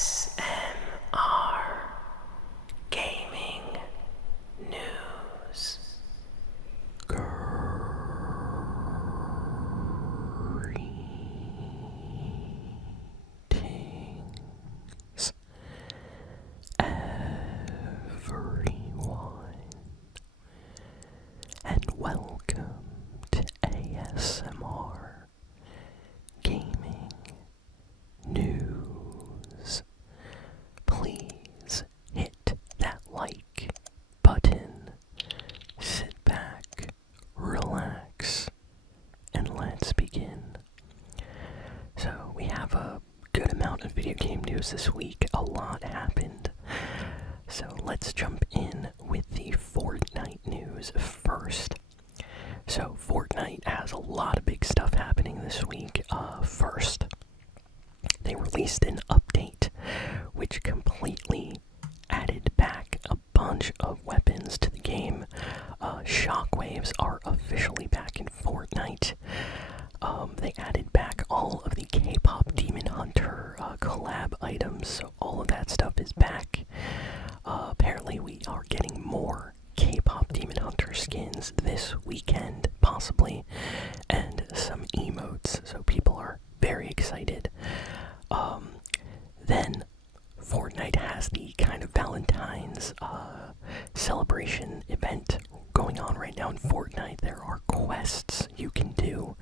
ASMR Gaming News. Greetings, everyone, and welcome to ASMR Gaming News. Please hit that like button, sit back, relax, and let's begin. So, we have a good amount of video game news this week. A lot happened. So, let's jump in with the Fortnite news first. So, Fortnite has a lot of big stuff happening this week. First, they released an update which completely added back a bunch of weapons to the game. Shockwaves are officially back in Fortnite. They added back all of the K-pop Demon Hunter collab items, so all of that stuff is back. Apparently we are getting more K-pop Demon Hunter skins this weekend, possibly, and some emotes, so people are very excited. Then Fortnite has the kind of Valentine's celebration event going on right now in Fortnite. There are quests you can do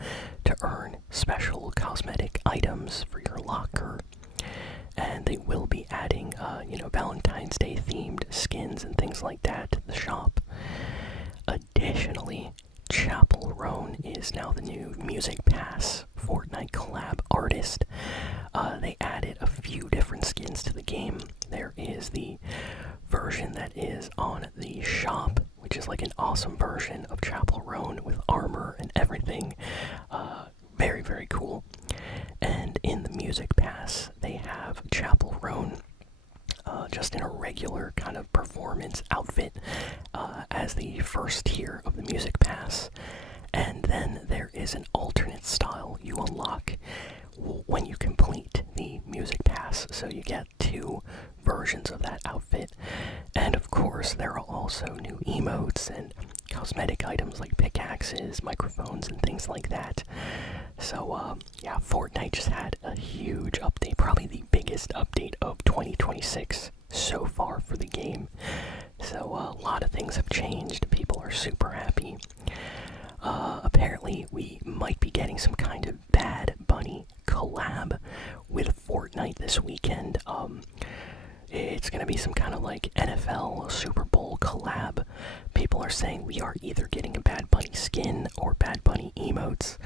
to earn special cosmetic items for your locker, and they will be adding, Valentine's Day themed skins and things like that to the shop. Additionally, Chapel Roan is now the new Music Pass Fortnite collab artist. They added a few different skins to the game. There is the version that is on the shop, which is like an awesome version of Chapel Roan with armor and everything. Very, very cool. And in the Music Pass, they have Chapel Roan just in a regular kind of performance outfit as the first tier of the Music Pass. And then there is an alternate style you unlock when you complete the Music Pass, so you get two versions of that outfit. And of course there are also new emotes and cosmetic items like pickaxes, microphones, and things like that. So Fortnite just had a huge update, probably the biggest update of 2026 so far for the game. So a lot of things have changed. People are super happy. Apparently we might be getting some kind of Bad Bunny collab with Fortnite this weekend. It's gonna be some kind of like NFL Super Bowl collab. People are saying we are either getting a Bad Bunny skin or Bad Bunny emotes.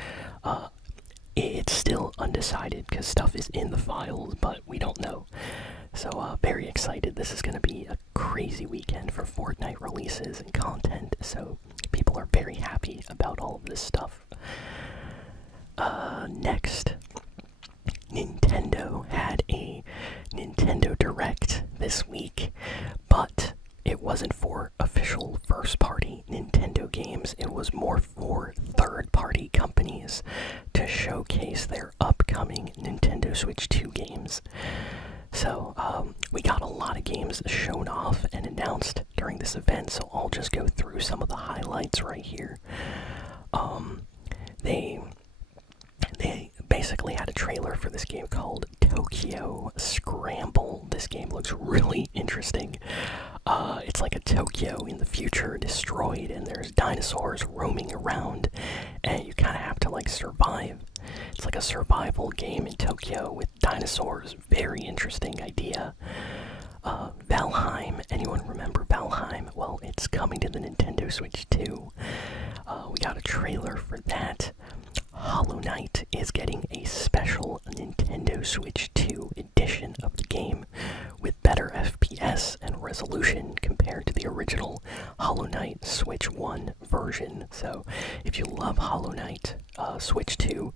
It's still undecided because stuff is in the files, but we don't know. So very excited. This is gonna be a crazy weekend for Fortnite releases and content, so people are very happy about all of this stuff. Next, Nintendo had a Nintendo Direct this week, but it wasn't for official first-party Nintendo games. It was more for third-party companies to showcase their upcoming Nintendo Switch 2 games. So, we got a lot of games shown off and announced during this event, so I'll just go through some of the highlights right here. They basically had a trailer for this game called Tokyo Scramble. This game looks really interesting. It's like a Tokyo in the future destroyed, and there's dinosaurs roaming around, and you kind of have to like survive. It's like a survival game in Tokyo with dinosaurs. Very interesting idea. Valheim. Anyone remember Valheim? Well, it's coming to the Nintendo Switch 2. We got a trailer for that. Hollow Knight is getting a special Nintendo Switch 2 edition of the game with better FPS and resolution compared to the original Hollow Knight Switch 1 version. So if you love Hollow Knight, Switch 2,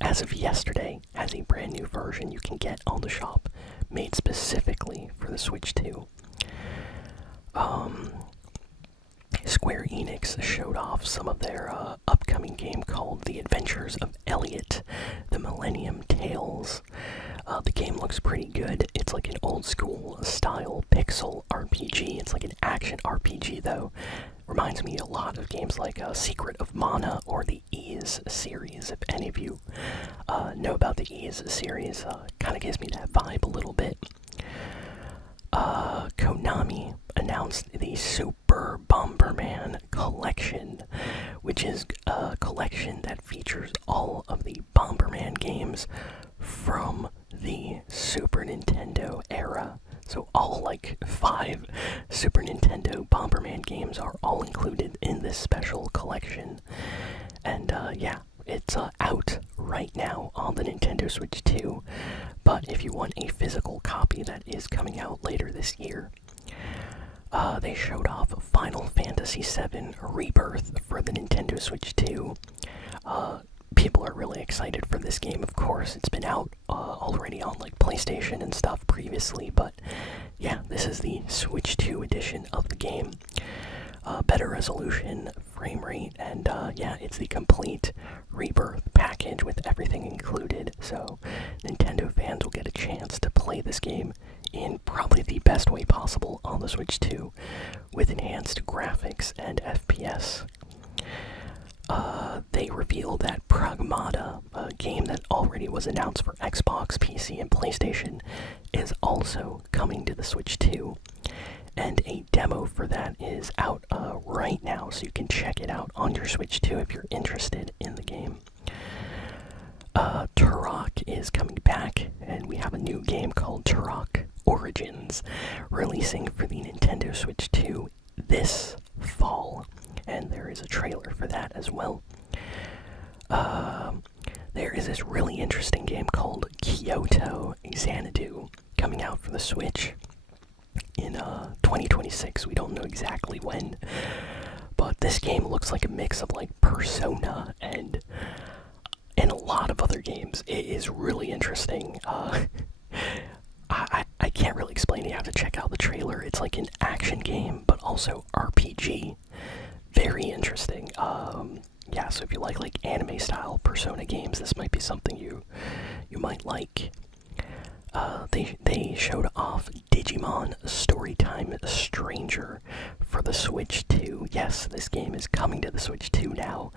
as of yesterday, has a brand new version you can get on the shop, made specifically for the Switch 2. Square Enix showed off some of their upcoming game called The Adventures of Elliot, The Millennium Tales. The game looks pretty good. It's like an old school style pixel RPG. It's like an action RPG though. Reminds me a lot of games like Secret of Mana or the Ys series. If any of you know about the Ys series, kind of gives me that vibe a little bit. Konami announced the Super Bomberman Collection, which is a collection that features all of the Bomberman games from the Super Nintendo era. So all like 5 Super Nintendo Bomberman games are all included in this special collection. And yeah, it's out right now on the Nintendo Switch 2. But if you want a physical copy, that is coming out later this year. They showed off Final Fantasy VII Rebirth for the Nintendo Switch 2. People are really excited for this game, of course. It's been out already on like PlayStation and stuff previously, but yeah, this is the Switch 2 edition of the game. Better resolution, frame rate, and yeah, it's the complete Rebirth package with everything included. So Nintendo fans will get a chance to play this game in probably the best way possible on the Switch 2 with enhanced graphics and FPS. They revealed that Pragmata, a game that already was announced for Xbox, PC, and PlayStation, is also coming to the Switch 2. And a demo for that is out right now, so you can check it out on your Switch 2 if you're interested in the game. Turok is coming back, and we have a new game called Turok Origins, releasing for the Nintendo Switch 2 this fall. And there is a trailer for that as well. There is this really interesting game called Kyoto Xanadu coming out for the Switch in 2026. We don't know exactly when, but this game looks like a mix of like Persona and a lot of other games. It is really interesting. I can't really explain it. You have to check out the trailer. It's like an action game, but also RPG. Very interesting. Yeah, so if you like anime style Persona games, this might be something you might like. They showed off Digimon Storytime Stranger for the Switch 2. Yes, this game is coming to the Switch 2 now.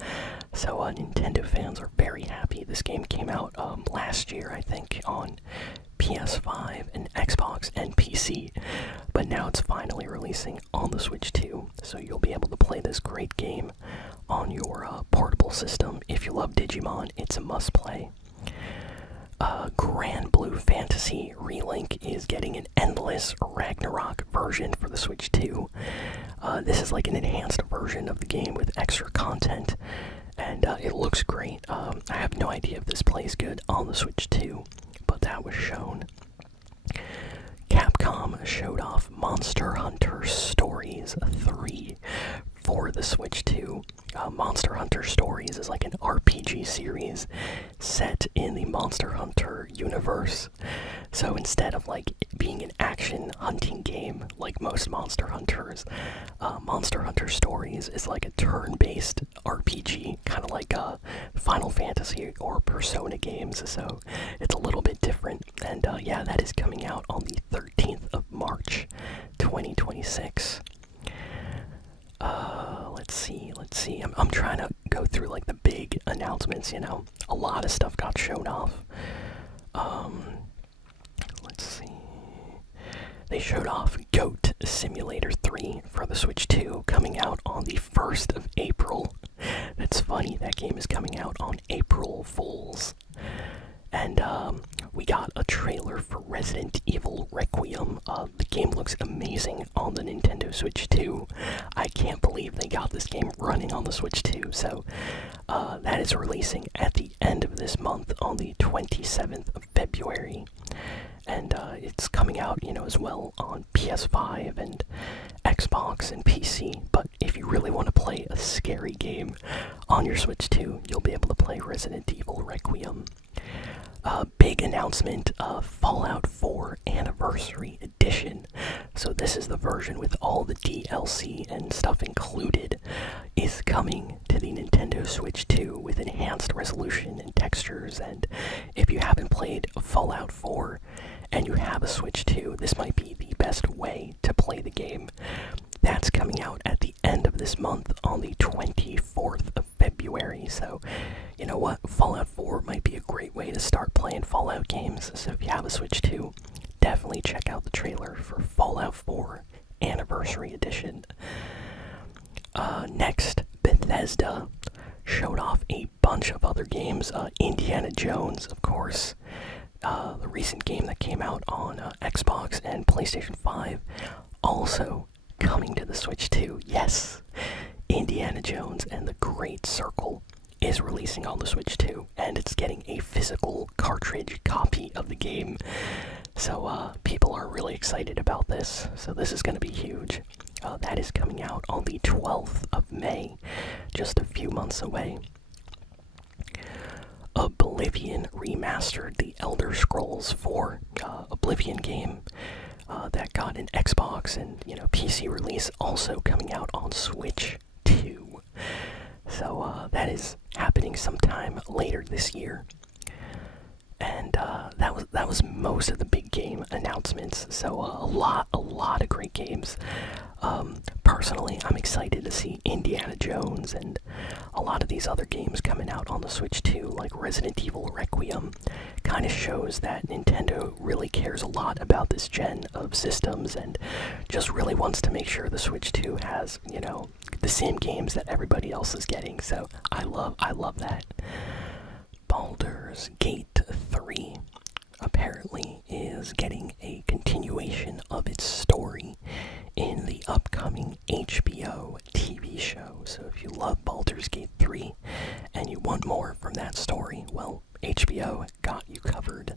So Nintendo fans are very happy. This game came out last year, I think, on PS5 and Xbox and PC. But now it's finally releasing on the Switch 2. So you'll be able to play this great game on your portable system. If you love Digimon, it's a must-play. Grand Blue Fantasy Relink is getting an Endless Ragnarok version for the Switch 2. This is like an enhanced version of the game with extra content, and it looks great. I have no idea if this plays good on the Switch 2, but that was shown. Capcom showed off Monster Hunter Stories 3 for the Switch 2. Monster Hunter Stories is like an RPG series set in the Monster Hunter universe. So instead of like being an action hunting game like most Monster Hunters, Monster Hunter Stories is like a turn-based RPG, kind of like Final Fantasy or Persona games. So it's a little bit different. And yeah, that is coming out on the 13th of March, 2026. Let's see. I'm trying to go through like the big announcements, you know. A lot of stuff got shown off. Let's see. They showed off Goat Simulator 3 for the Switch 2 coming out on the 1st of April. That's funny, that game is coming out on April Fools. And we got a trailer for Resident Evil Requiem. The game looks amazing on the Nintendo Switch 2. I can't believe they got this game running on the Switch 2. So that is releasing at the end of this month on the 27th of February. And it's coming out, you know, as well on PS5 and Xbox and PC. But if you really want to play a scary game on your Switch 2, you'll be able to play Resident Evil Requiem. Big announcement of Fallout 4 Anniversary Edition. So this is the version with all the DLC and stuff included, is coming to the Nintendo Switch 2 with enhanced resolution and textures. And if you haven't played Fallout 4, and you have a Switch 2, this might be the best way to play the game. That's coming out at the end of this month on the 24th of February. So, you know what? Fallout 4 might be a great way to start playing Fallout games. So if you have a Switch 2, definitely check out the trailer for Fallout 4 Anniversary Edition. Next, Bethesda showed off a bunch of other games. Indiana Jones, of course. The recent game that came out on Xbox and PlayStation 5. Also coming to the Switch 2. Yes! Indiana Jones and the Great Circle is releasing on the Switch 2. And it's getting a physical cartridge copy of the game. So people are really excited about this. So this is going to be huge. That is coming out on the 12th of May. Just a few months away. Oblivion remastered the Elder Scrolls 4 Oblivion game that got an Xbox and PC release, also coming out on Switch 2. So that is happening sometime later this year. And that was most of the big game announcements. So a lot of great games. Personally, I'm excited to see Indiana Jones and a lot of these other games coming out on the Switch 2, like Resident Evil Requiem. Kind of shows that Nintendo really cares a lot about this gen of systems and just really wants to make sure the Switch 2 has, the same games that everybody else is getting. So I love that. Baldur's Gate 3 apparently is getting a continuation of its story in the upcoming HBO TV show. So if you love Baldur's Gate 3 and you want more from that story, well, HBO got you covered.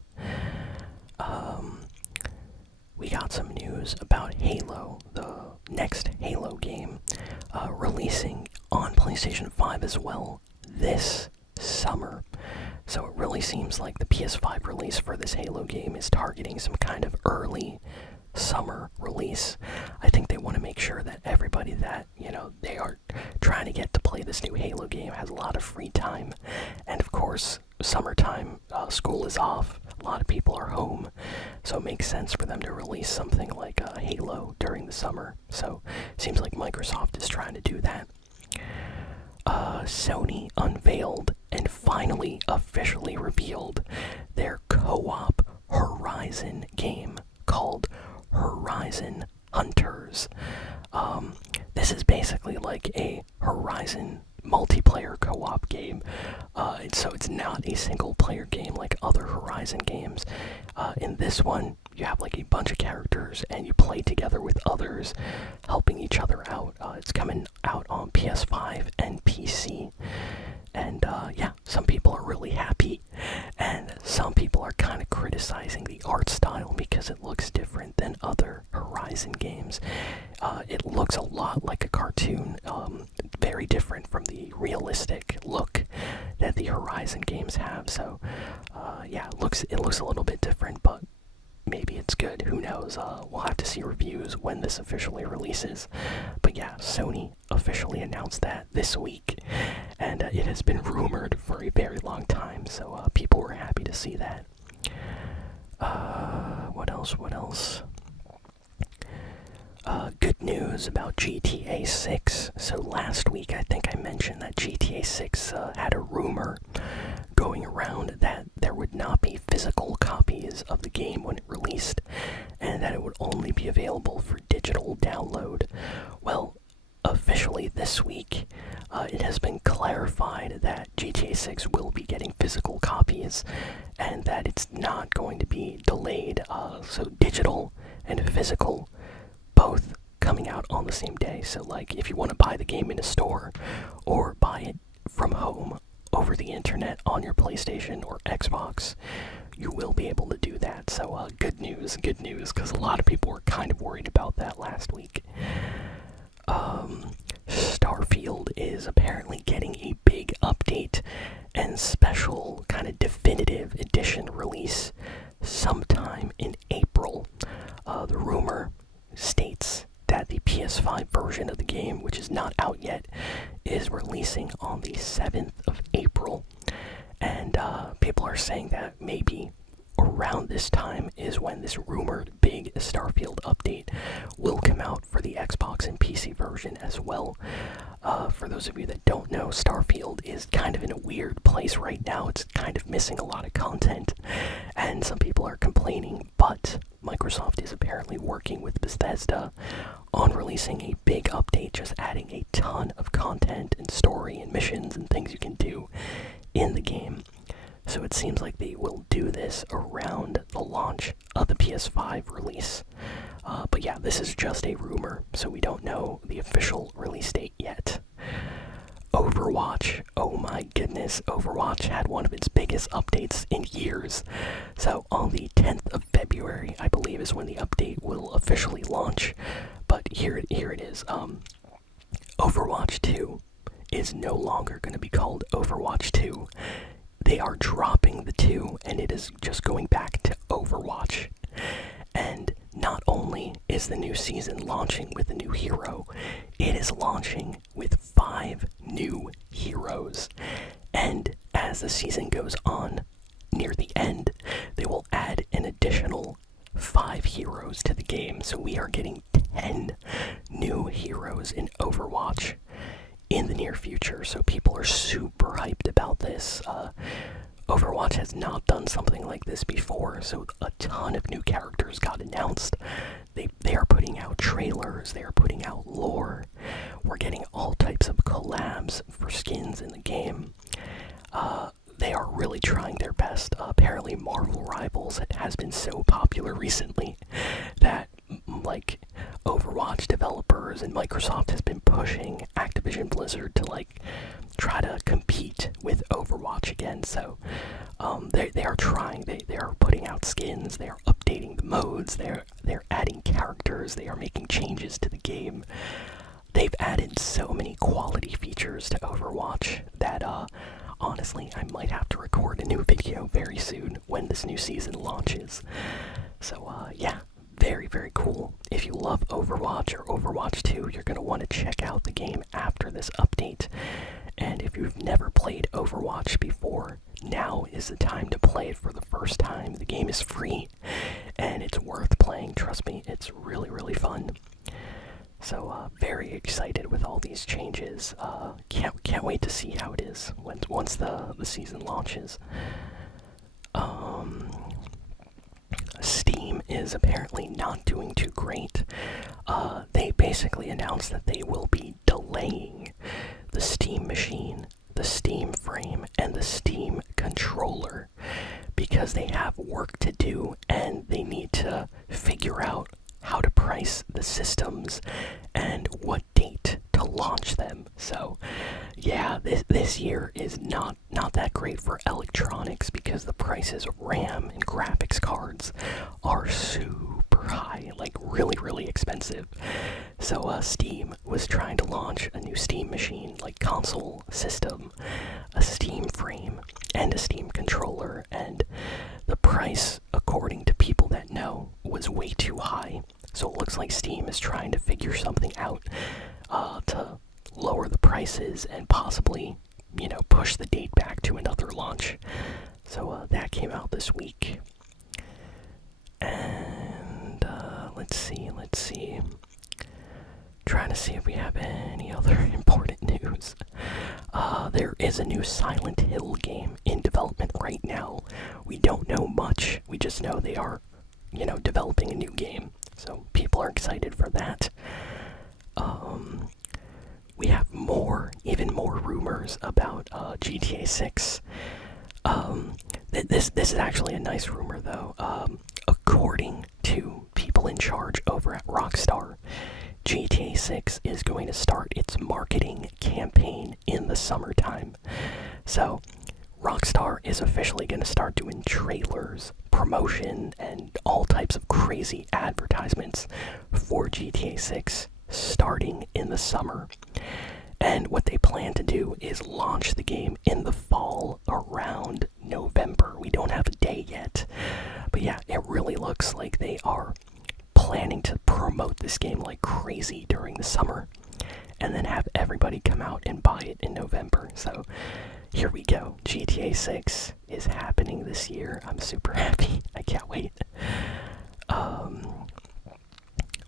We got some news about Halo, the next Halo game, releasing on PlayStation 5 as well this summer. So it really seems like the PS5 release for this Halo game is targeting some kind of early summer release. I think they want to make sure that everybody that, they are trying to get to play this new Halo game has a lot of free time. And of course, summertime, school is off, a lot of people are home, so it makes sense for them to release something like Halo during the summer. So it seems like Microsoft is trying to do that. Sony unveiled and finally officially revealed their co-op Horizon game called Horizon Hunters. This is basically like a Horizon multiplayer co-op game. So it's not a single player game like other Horizon games. In this one, you have like a bunch of characters and you play together with others, helping each other out. It's coming out on PS5 and PC. And yeah, some people are really happy, and some people are kind of criticizing the art style because it looks different than other Horizon games. It looks a lot like a cartoon, very different from the realistic look that the Horizon games have. So yeah, it looks a little bit different, but maybe it's good. Who knows? We'll have to see reviews when this officially releases. But yeah, Sony officially announced that this week, and it has been rumored for a very long time, so people were happy to see that. What else? Good news about GTA 6. So last week I think I mentioned that GTA 6 had a rumor going around that there would not be physical copies of the game when it released, and that it would only be available for digital download. Well, officially this week, it has been clarified that GTA 6 will be getting physical copies, and that it's not going to be delayed. So digital and physical, both coming out on the same day. So like, if you want to buy the game in a store, or buy it from home over the internet on your PlayStation or Xbox, you will be able to do that. So good news, because a lot of people were kind of worried about that last week. Starfield is apparently getting a big update and special kind of definitive edition release sometime in April. The rumor states that the PS5 version of the game, which is not out yet, is releasing on the 7th of April. And people are saying that maybe around around this time is when this rumored big Starfield update will come out for the Xbox and PC version as well. For those of you that don't know, Starfield is kind of in a weird place right now. It's kind of missing a lot of content, and some people are complaining, but Microsoft is apparently working with Bethesda on releasing a big update, just adding a ton of content and story and missions and things you can do in the game. So it seems like they will do this around the launch of the PS5 release. But yeah, this is just a rumor, so we don't know the official release date yet. Overwatch, oh my goodness, Overwatch had one of its biggest updates in years. So on the 10th of February, I believe, is when the update will officially launch. But here it is. Overwatch 2 is no longer going to be called Overwatch 2. They are dropping the 2, and it is just going back to Overwatch. And not only is the new season launching with a new hero, it is launching with 5 new heroes. And as the season goes on, near the end, they will add an additional 5 heroes to the game. So we are getting 10 new heroes in Overwatch in the near future. So people are super hyped about this. Overwatch has not done something like this before, so a ton of new characters got announced. They are putting out trailers, they are putting out lore. We're getting all types of collabs for skins in the game. They are really trying their best. Apparently Marvel Rivals has been so popular recently that like Overwatch developers and Microsoft has been pushing Activision Blizzard to like try to compete with Overwatch again. So they are trying. They are putting out skins. They are updating the modes. They're adding characters. They are making changes to the game. They've added so many quality features to Overwatch that honestly, I might have to record a new video very soon when this new season launches. So yeah, very, very cool. If you love Overwatch or Overwatch 2, you're going to want to check out the game after this update. And if you've never played Overwatch before, now is the time to play it for the first time. The game is free, and it's worth playing. Trust me, it's really, really fun. So, very excited with all these changes. Can't wait to see how it is once the season launches. Steam is apparently not doing too great. They basically announced that they will be delaying the Steam machine, the Steam frame, and the Steam controller because they have work to do and they need to figure out how to price the systems and what date to launch them. So yeah, this year is not that great for electronics because the prices of RAM and graphics cards are super high, like really, really expensive. So Steam was trying to launch a new Steam machine, like console system, a Steam frame, and a Steam controller, and the price, according to people that know, was way too high. So it looks like Steam is trying to figure something out to lower the prices and possibly, push the date back to another launch. So that came out this week. And let's see. Trying to see if we have any other important news. There is a new Silent Hill game in development right now. We don't know much. We just know they are, developing a new game. So people are excited for that. We have even more rumors about GTA 6. This is actually a nice rumor, though. According to people in charge over at Rockstar, GTA 6 is going to start its marketing campaign in the summertime. So, Rockstar is officially going to start doing trailers, promotion, and all types of crazy advertisements for GTA 6 starting in the summer. And what they plan to do is launch the game in the fall around November. We don't have a day yet. But yeah, it really looks like they are planning to promote this game like crazy during the summer. and then have everybody come out and buy it in November. So here we go. GTA 6 is happening this year. I'm super happy. I can't wait.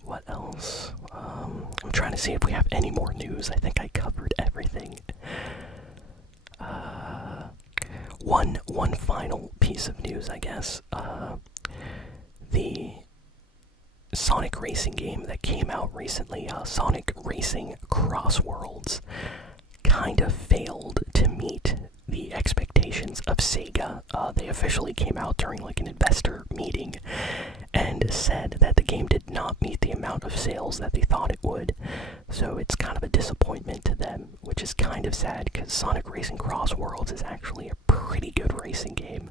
What else? I'm trying to see if we have any more news. I think I covered everything. One final piece of news, I guess. The Sonic racing game that came out recently, Sonic Racing Cross Worlds, kind of failed to meet the expectations of Sega. They officially came out during like an investor meeting and said that the game did not meet the amount of sales that they thought it would. So it's kind of a disappointment to them, which is kind of sad because Sonic Racing Cross Worlds is actually a pretty good racing game.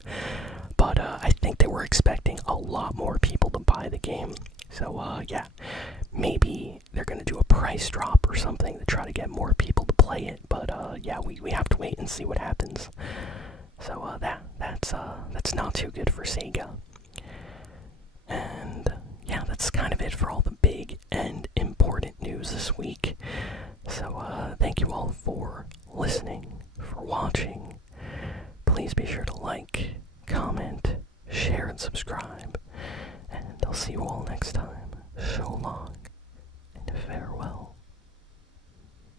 But I think they were expecting a lot more people to buy the game. So yeah, maybe they're gonna do a price drop or something to try to get more people to play it. But yeah, we have to wait and see what happens. So that's not too good for Sega. And yeah, that's kind of it for all the big and important news this week. So thank you all for listening, for watching. Please be sure to like, comment, share, and subscribe. And I'll see you all next time. So long.